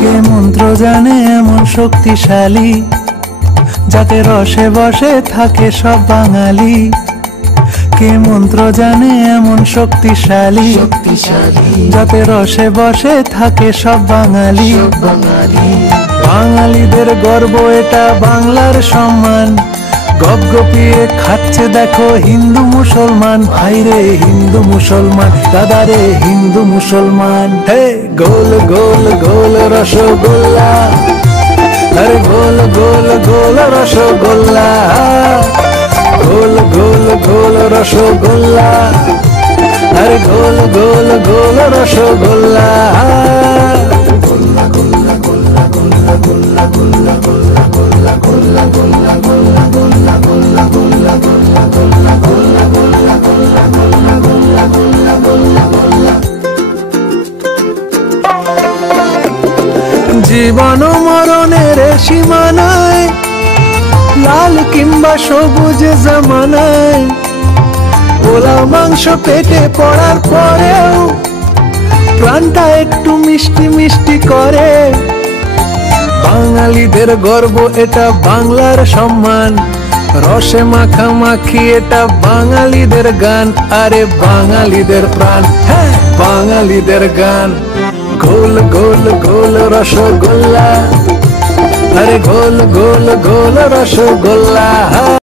কে মন্ত্র জানে এমন শক্তিশালী, যাতে রসে বসে থাকে সব বাঙালি। কে মন্ত্র জানে এমন শক্তিশালী, যাতে রসে বসে থাকে সব বাঙালি। বাঙালিদের গর্ব এটা বাংলার সম্মান, গপগপিয়ে খাচ্ছে দেখো হিন্দু মুসলমান। ভাইরে হিন্দু মুসলমান, দাদারে হিন্দু মুসলমান। হে গোল গোল গোল রসগোল্লা, আরে গোল গোল গোল রসগোল্লা, গোল গোল গোল রসগোল্লা, আরে গোল গোল গোল রসগোল্লা। জীবন মরণের সীমানায়, লাল কিংবা সবুজ জামানায়, পোলাও মাংস পেটে পড়ার পরেও প্রাণটা একটু মিষ্টি মিষ্টি করে। বাঙালিদের গর্ব এটা বাংলার সম্মান, রসে মাখামাখি এটা বাঙালিদের গান। আরে বাঙালিদের প্রাণ, হ্যাঁ বাঙালিদের গান। গোল গোল গোল রসগোল্লা, আরে গোল গোল গোল রসগোল্লা।